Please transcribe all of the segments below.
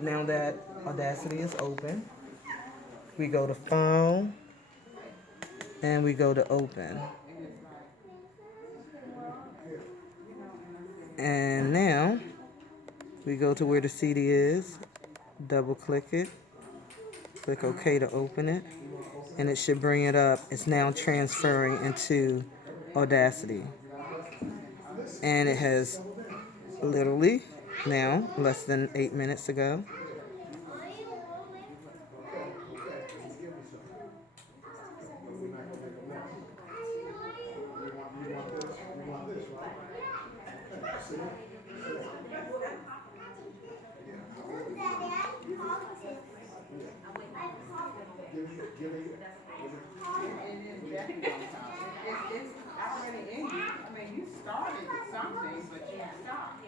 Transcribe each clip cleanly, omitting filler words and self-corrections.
Now that Audacity is open, we go to File and we go to Open. And now we go to where the CD is, double click it, click OK to open it, and it should bring it up. It's now transferring into Audacity. And it has literally now less than 8 minutes ago. It's already in you. I mean, you started something, but you stopped.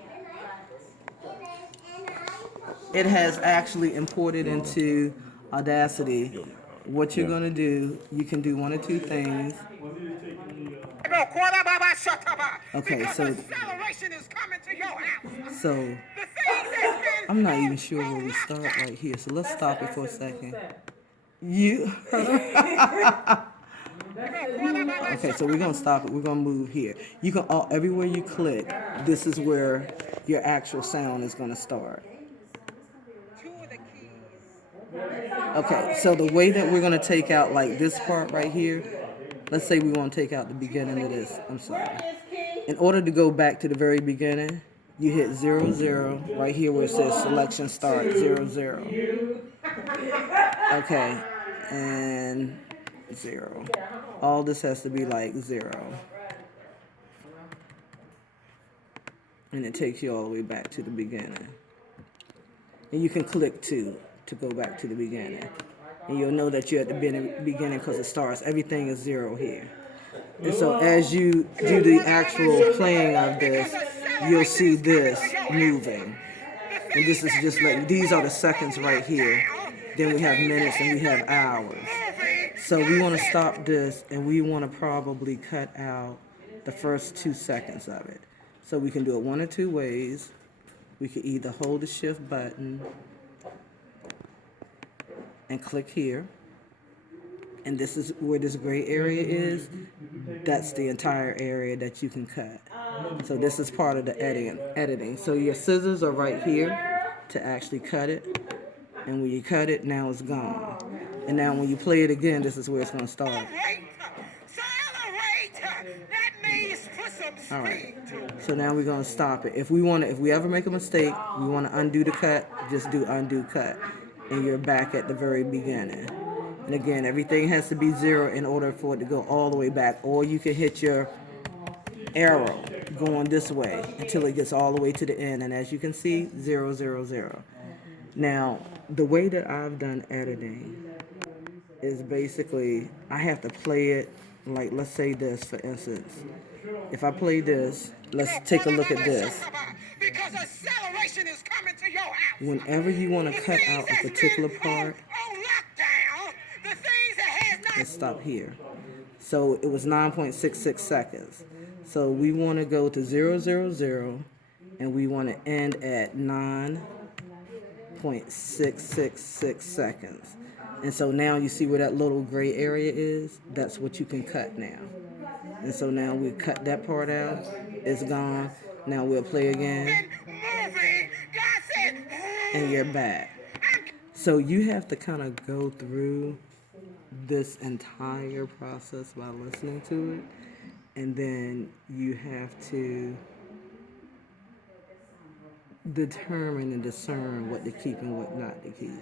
It has actually imported into Audacity. What you're going to do, you can do one or two things. Okay, so I'm not even sure where we start right here. So let's stop it for a second. You. Okay, so we're gonna stop it. We're gonna move here. You can everywhere you click, this is where your actual sound is gonna start. Okay, so the way that we're gonna take out like this part right here, let's say we want to take out the beginning of this. I'm sorry. In order to go back to the very beginning, you hit 00 right here where it says selection start 00. Okay, and 0. All this has to be like 0. And it takes you all the way back to the beginning. And you can click to go back to the beginning. And you'll know that you're at the beginning because it starts. Everything is 0 here. And so as you do the actual playing of this, you'll see this moving. And this is just like, these are the seconds right here. Then we have minutes and we have hours. So we want to stop this and we want to probably cut out the first 2 seconds of it. So we can do it one or two ways. We could either hold the shift button and click here. And this is where this gray area is. That's the entire area that you can cut. So this is part of the editing. So your scissors are right here to actually cut it. And when you cut it, now it's gone. And now when you play it again, this is where it's going to start. All right. So now we're going to stop it. If we ever make a mistake, we want to undo the cut, just do undo cut. And you're back at the very beginning. And again, everything has to be 0 in order for it to go all the way back. Or you can hit your arrow going this way until it gets all the way to the end. And as you can see, 0, 0, 0. Now, the way that I've done editing is basically, I have to play it, like let's say this for instance. If I play this, let's take a look at this. Whenever you want to cut out a particular part, let's stop here. So it was 9.66 seconds. So we want to go to 000 and we want to end at 9.666 seconds. And so now you see where that little gray area is? That's what you can cut now. And so now we cut that part out. It's gone. Now we'll play again. And you're back. So you have to kind of go through this entire process by listening to it. And then you have to determine and discern what to keep and what not to keep.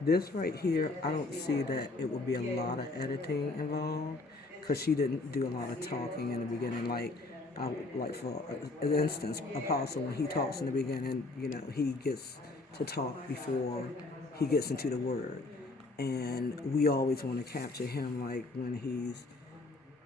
This right here, I don't see that it would be a lot of editing involved because she didn't do a lot of talking in the beginning. Like for instance, Apostle, when he talks in the beginning, he gets to talk before he gets into the word. And we always want to capture him like when he's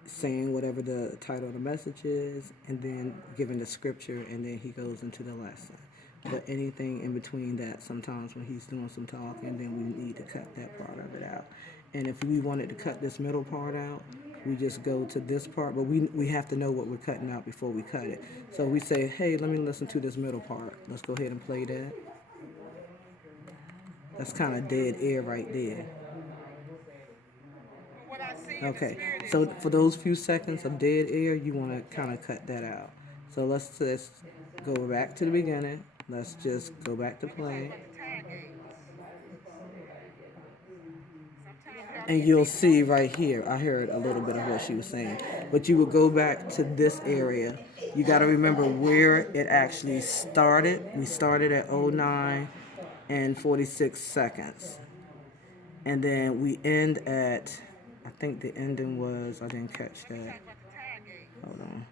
saying whatever the title of the message is and then giving the scripture and then he goes into the lesson. But anything in between that, sometimes when he's doing some talking, then we need to cut that part of it out. And if we wanted to cut this middle part out, we just go to this part, but we have to know what we're cutting out before we cut it. So we say, hey, let me listen to this middle part. Let's go ahead and play that. That's kind of dead air right there. What I see in the Okay, spirit is so for those few seconds of dead air, you want to kind of cut that out. So let's just go back to the beginning. Let's just go back to play. the time games. Sometimes y'all And need to you'll be see blown right up. here, I heard a little bit of what she was saying. But you would go back to this area. You got to remember where it actually started. We started at 09 and 46 seconds. And then we end at, I think the ending was, I didn't catch Let me that. talk about the time games. Hold on.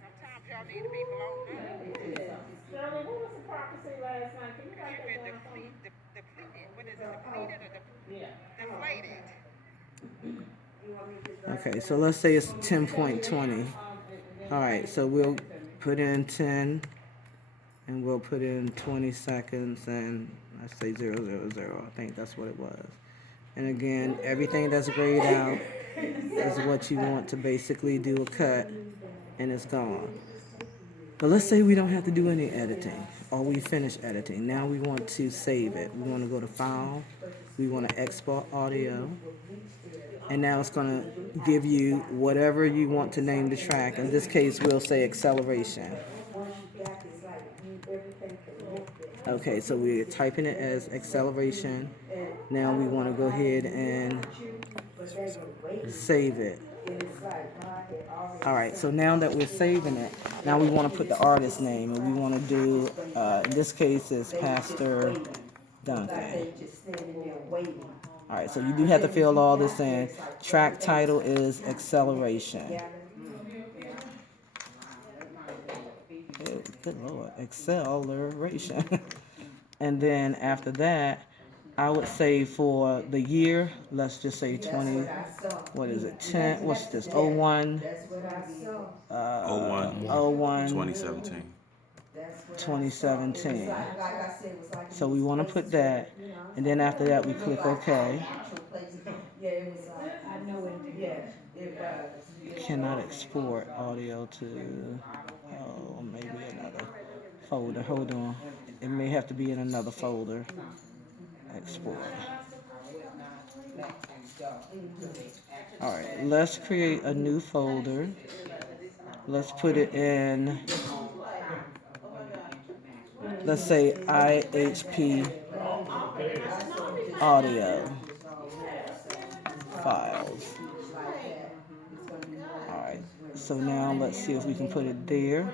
Sometimes y'all need to be blown up. Shirley, what was the prophecy last night? Can you Because write you've that been down for me? depleted. What is it? Depleted or Yeah. deflated? Okay, so let's say it's 10.20. All right, so we'll put in 10 and we'll put in 20 seconds and let's say 000. I think that's what it was. And again, everything that's grayed out is what you want to basically do a cut and it's gone. But let's say we don't have to do any editing or we finish editing. Now we want to save it. We want to go to File. We want to export audio. And now it's going to give you whatever you want to name the track. In this case, we'll say acceleration. Okay, so we're typing it as acceleration. Now we want to go ahead and save it. All right, so now that we're saving it, now we want to put the artist name, and we want to do, in this case, is Pastor Duncan. All right, so you do have to fill all this in. Track title is Acceleration. Good Lord, acceleration. And then after that, I would say for the year, let's just say 20, what is it, 10, what's this, 01, 01, 01, 2017. 2017. So we want to put that, and then after that we click OK. Cannot export audio to, oh, maybe another folder. Hold on. It may have to be in another folder. Export. All right, let's create a new folder. Let's put it in, let's say IHP audio files. All right, so now let's see if we can put it there.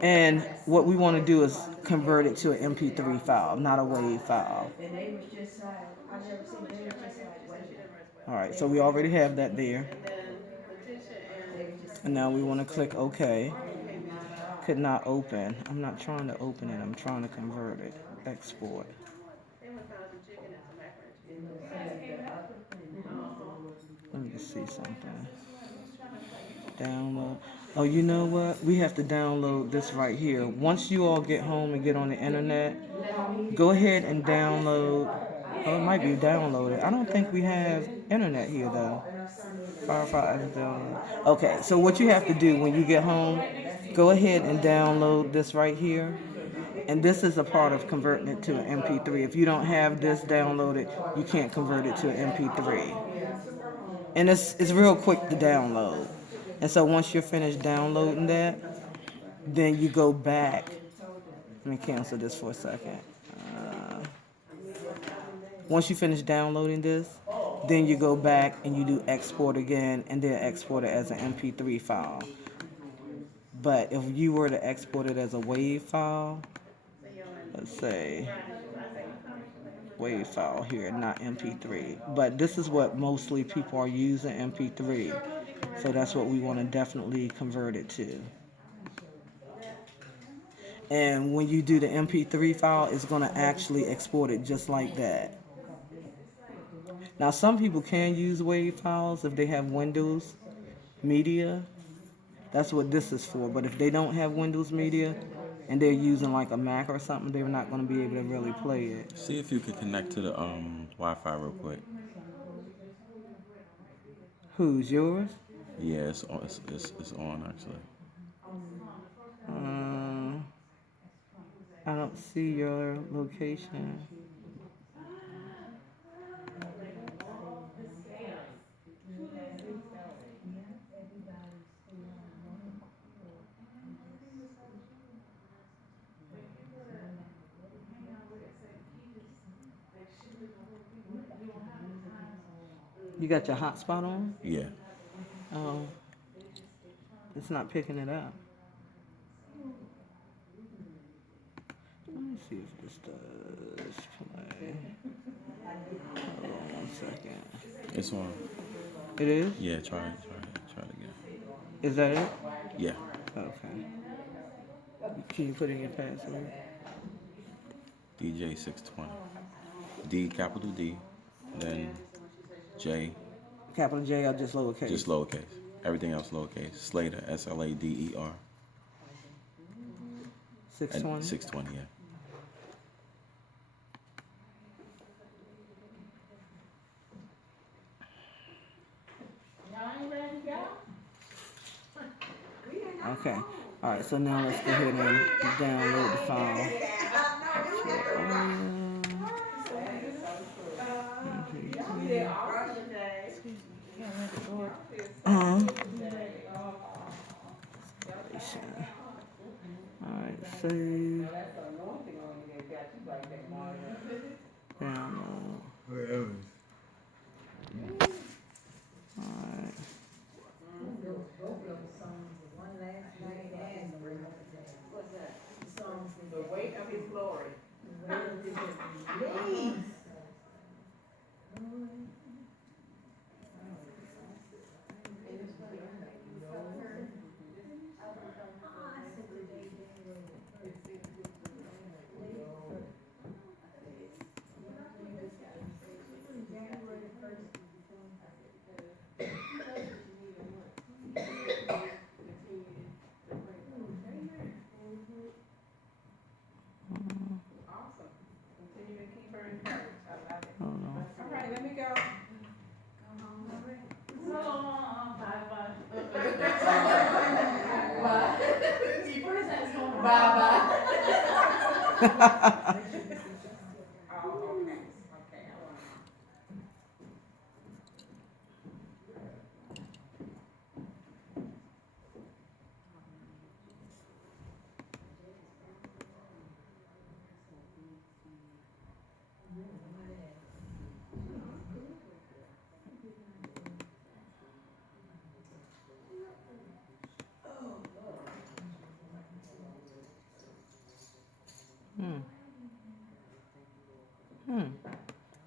And what we want to do is convert it to an MP3 file, not a WAV file. All right, so we already have that there. And now we want to click OK. Could not open. I'm not trying to open it. I'm trying to convert it. Export. Let me just see something. Download. Oh, you know what? We have to download this right here. Once you all get home and get on the internet, go ahead and download. Oh, it might be downloaded. I don't think we have internet here though. Firefox download. Okay, so what you have to do when you get home, go ahead and download this right here. And this is a part of converting it to an MP3. If you don't have this downloaded, you can't convert it to an MP3. And it's real quick to download. And so once you're finished downloading that, then you go back. Let me cancel this for a second. Once you finish downloading this, then you go back and you do export again and then export it as an MP3 file. But if you were to export it as a WAV file, let's say WAV file here, not MP3. But this is what mostly people are using, MP3. So that's what we want to definitely convert it to. And when you do the MP3 file, it's going to actually export it just like that. Now, some people can use WAV files if they have Windows Media. That's what this is for. But if they don't have Windows Media and they're using like a Mac or something, they're not going to be able to really play it. See if you can connect to the Wi-Fi real quick. Who's yours? Yeah, it's on. It's on actually. I don't see your location. You got your hotspot on? Yeah. Oh, it's not picking it up. Let me see if this does play. Hold on 1 second. It's on. It is? Yeah. Try it again. Is that it? Yeah. Okay. Can you put in your password? DJ 620. D capital D, then J, Capital J or just lowercase? just lowercase. Everything else lowercase. Slater, Slader. And 620? 620. Yeah. Y'all ain't ready to go? Okay. All right, so now let's go ahead and download the file. Y'all did awesome today. Uh-huh. Today. All right, save, That's the anointing on you that got you like that, Mario. download. All right. The weight of his glory. Awesome. Continue to keep her encouraged. I love it. Hold on. All right, let me go. Oh, okay. Okay, I want to.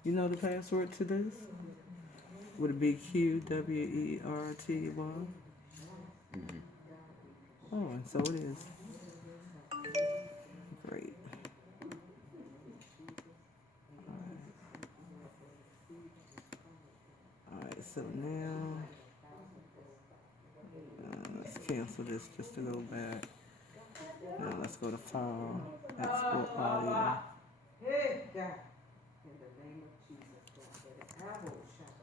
You know the password to this? Would it be QWERTY? Oh, and so it is. Great. All right, so now let's cancel this just to go back. Now let's go to File, Export Audio. Hey, God. In the name of Jesus, God, that apple shot.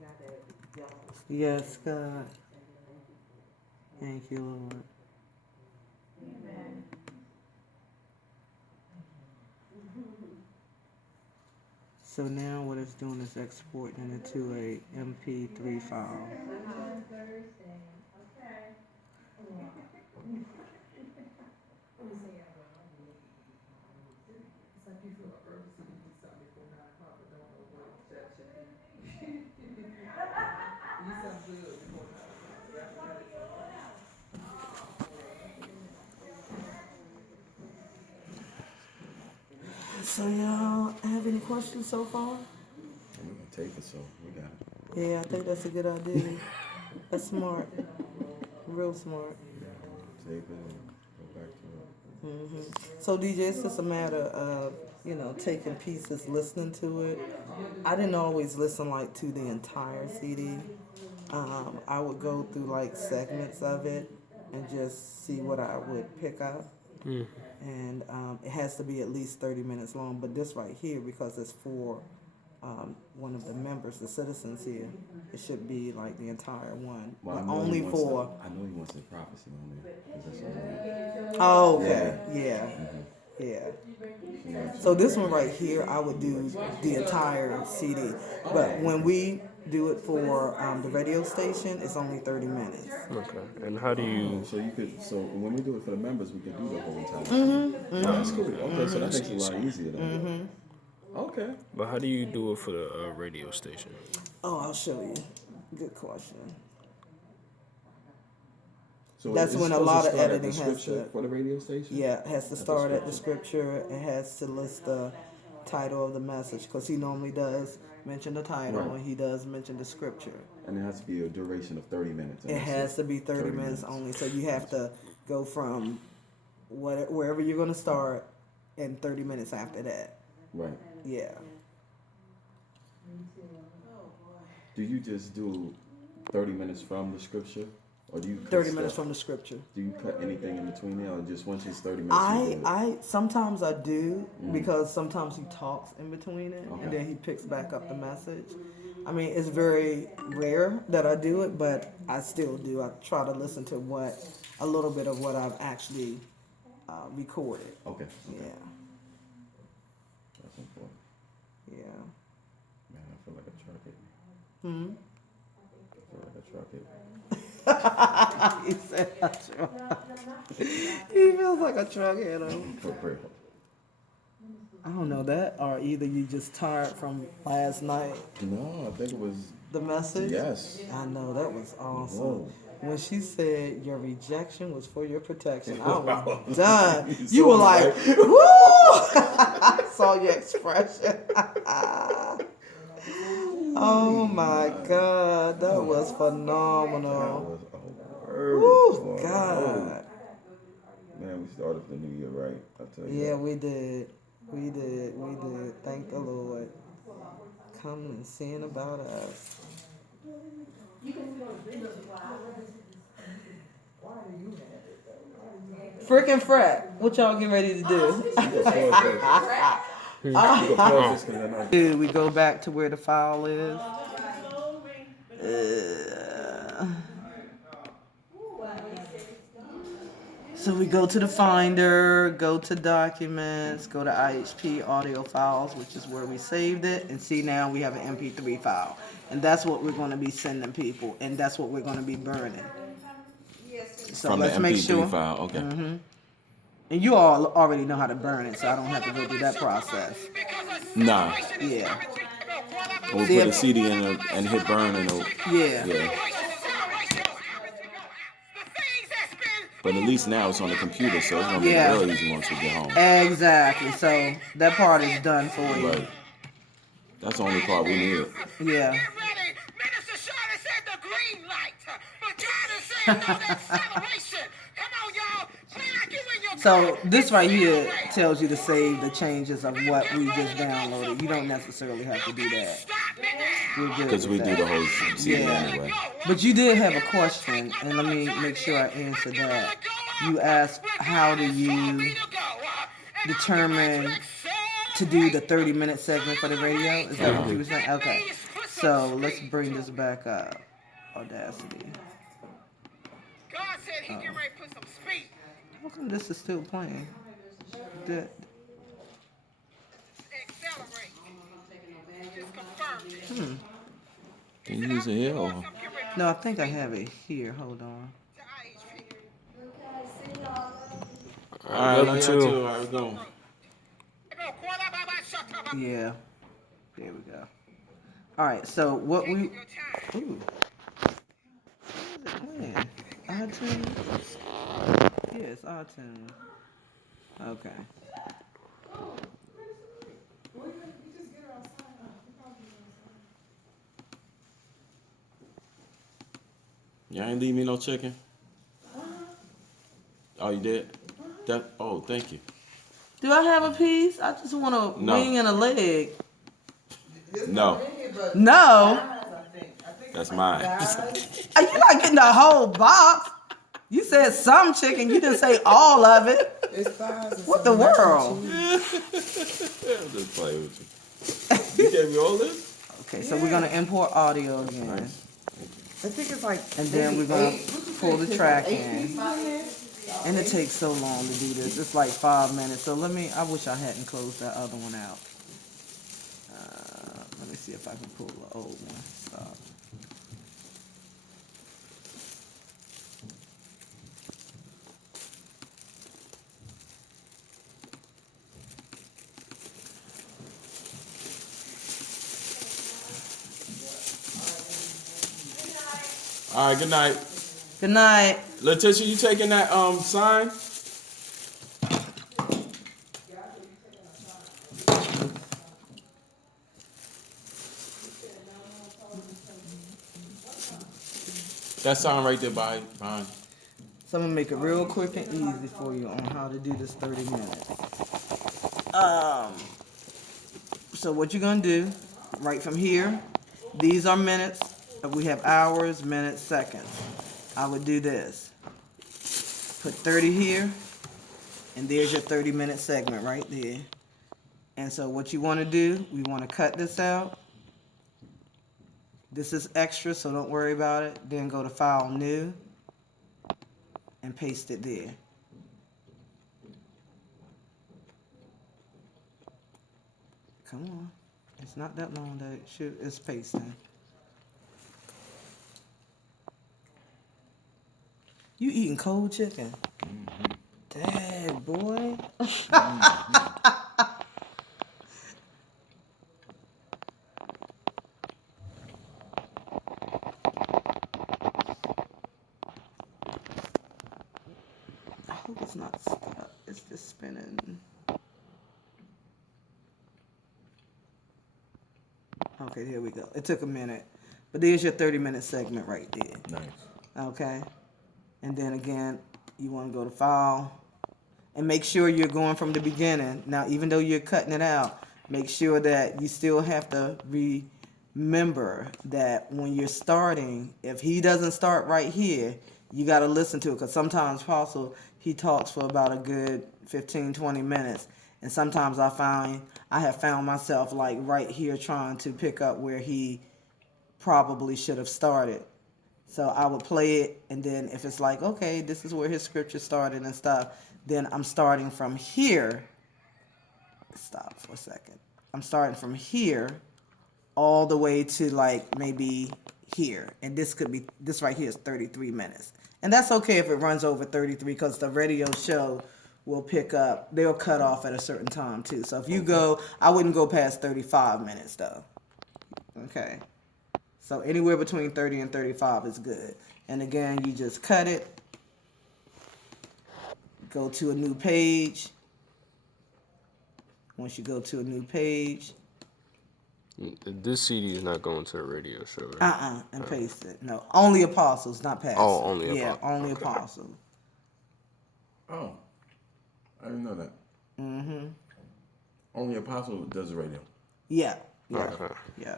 God, that it be double. Yes, God. Thank you, Lord. So now what it's doing is exporting it to a MP3 file. So y'all have any questions so far? We can take it, so we got it. Yeah, I think that's a good idea. That's smart. Real smart. Take it and go back to it. So DJ, it's just a matter of, taking pieces, listening to it. I didn't always listen like to the entire CD. I would go through like segments of it and just see what I would pick up. And it has to be at least 30 minutes long. But this right here, because it's 4 one of the members, the citizens here. It should be like the entire one, Well, but I know he only wants for. I know he wants the prophecy on there. 'Cause that's on Oh, okay. Yeah. Yeah. there. So this one right here, I would do the entire CD. But when we do it for the radio station, it's only 30 minutes. Okay. And how do you? So you could. So when we do it for the members, we could do the whole entire. Oh, that's cool. Okay, so that makes it a lot easier then. Okay. But how do you do it for the radio station? Oh, I'll show you. Good question. So That's it's when a supposed lot to of start at editing the has scripture to- for the radio station. Yeah, it has to start at the scripture. It has to list the title of the message because he normally does mention the title Right. and he does mention the scripture. And it has to be a duration of 30 minutes. and It that's has to be 30 minutes only. So you have to go from wherever you're going to start and 30 minutes after that. Right. Yeah. Do you just do 30 minutes from the scripture, or do you cut 30 minutes stuff? from the scripture. Do you cut anything in between there, or just once it's 30 minutes? you do it? I sometimes I do because sometimes he talks in between it Okay. and then he picks back up the message. I mean, it's very rare that I do it, but I still do. I try to listen to a little bit of what I've actually recorded. Okay. Yeah, That's important. yeah. Man, I feel like a truck it. Hmm. I feel like a truck it. He said a truck. He feels like a truck head. For real. I don't know that, or either you just tired from last night. No, I think it was. The message. Yes. I know, that was awesome. Whoa. When she said your rejection was for your protection, I was done. You You saw were me, like, right? woo! I saw your expression. Oh my God, that was That phenomenal. was a word. Woo, boy. God. Man, we started the new year right. I tell you. Yeah, that. we did. We did. Thank the Lord. Coming and seeing about us. Frickin' frat. What y'all getting ready to do? You can pause this. You can pause this 'cause I know- Dude, we go back to where the file is. So we go to the Finder, go to Documents, go to IHP Audio Files, which is where we saved it, and see now we have an MP3 file. And that's what we're going to be sending people, and that's what we're going to be burning. So From the let's make MP3 sure. file. Okay. And you all already know how to burn it, so I don't have to go through that process. Nah. Yeah. We'll See, put a CD in and hit burn and it'll, Yeah. yeah. But at least now it's on the computer, so it's gonna be Yeah. real easy once we get home. Exactly. So that part is done for you. Right. That's the only part we needed. Yeah. Get ready. Minister Charlotte said the green light. But God is saying no acceleration. Come on, y'all. Clean like you in your So car. this right here tells you to save the changes of what we just downloaded. You don't necessarily have to do that. Stop it now. We're good Because we with do that. the whole CD Yeah. anyway. But you did have a question, and let me make sure I answer that. You asked how do you determine to do the 30-minute segment for the radio? Is that what you were saying? Okay. So let's bring this back up. Audacity. God said he get ready to put some speed. How come this is still playing? That, Accelerate. Just confirmed it. Can you use it here or? I'm getting ready no, I think I have it here. Hold on. to IHP. Alright, love you too. too. Alright, we go. Go, Kuala Baba, shut up. Yeah. There we go. All right. So what we? Your time. Ooh. What is it playing? iTunes. Yeah, it's iTunes. Okay. Y'all ain't leave me no chicken? Oh, you did? That. Oh, thank you. Do I have a piece? I just want a No. wing and a leg. No, No. that's mine. Are you not getting the whole box? You said some chicken. You didn't say all of it. It's thighs and What the some mac and world? cheese. I'm just playing with you. You gave me all this? Okay, so we're gonna import audio again. Nice. I think it's like. And then maybe we're gonna eight- what you pull think, the there's track like 8 in. pieces in there? And it takes so long to do this. It's like 5 minutes. So I wish I hadn't closed that other one out. Let me see if I can pull the old one. Stop. All right, good night. Good night. Letitia, you taking that sign? That sign right there behind. So I'm gonna make it real quick and easy for you on how to do this 30 minutes. So what you're gonna do, right from here, these are minutes. We have hours, minutes, seconds. I would do this. Put 30 here, and there's your 30-minute segment right there. And so what you wanna do, we wanna cut this out. This is extra, so don't worry about it. Then go to File, New, and paste it there. Come on. It's not that long that it's pasting. You eating cold chicken? Dad, boy. I hope it's not stuck. It's just spinning. Okay, there we go. It took a minute. But there's your 30-minute segment right there. Nice. Okay? And then again, you want to go to File. And make sure you're going from the beginning. Now, even though you're cutting it out, make sure that you still have to remember that when you're starting, if he doesn't start right here, you got to listen to it. Because sometimes Apostle, he talks for about a good 15, 20 minutes. And sometimes I have found myself like right here trying to pick up where he probably should have started. So I would play it, and then if it's like, okay, this is where his scripture started and stuff, then I'm starting from here. Stop for a second. I'm starting from here all the way to like maybe here. And this right here is 33 minutes. And that's okay if it runs over 33 because the radio show will pick up, they'll cut off at a certain time too. So if you go, I wouldn't go past 35 minutes though. Okay. So anywhere between 30 and 35 is good. And again, you just cut it, go to a new page. Once you go to a new page, This CD is not going to the radio show, right? and paste it. No, only Apostles, not Pastor. Oh, only Yeah, Apostles. only Apostles. Oh, I didn't know that. Mm-hmm. Only Apostle does the radio. Yeah, yeah, Okay. yeah.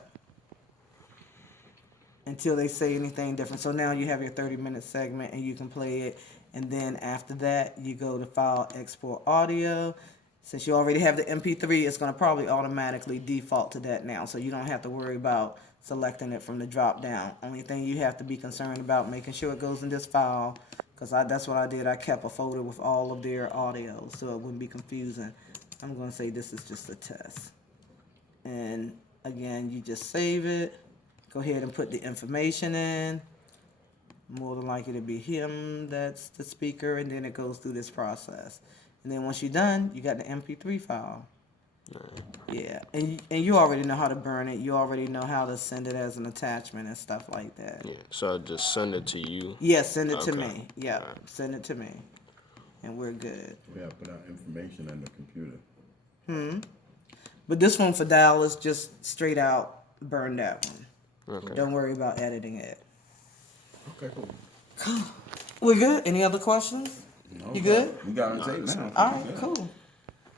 Until they say anything different. So now you have your 30-minute segment and you can play it. And then after that, you go to File, Export Audio. Since you already have the MP3, it's going to probably automatically default to that now. So you don't have to worry about selecting it from the drop down. Only thing you have to be concerned about, making sure it goes in this file. Because that's what I did. I kept a folder with all of their audio so it wouldn't be confusing. I'm going to say this is just a test. And again, you just save it. Go ahead and put the information in. More than likely to be him, that's the speaker, and then it goes through this process. And then once you're done, you got the MP3 file. Yeah, and you already know how to burn it. You already know how to send it as an attachment and stuff like that. Yeah. So I just send it to you. Yeah, send it to Okay. me. Yeah, Alright. send it to me. And we're good. We have to put our information on the computer. But this one for Dallas, just straight out burn that one. Okay. Don't worry about editing it. Okay, cool. We're good? Any other questions? No, You good? We got on tape now. All right, cool.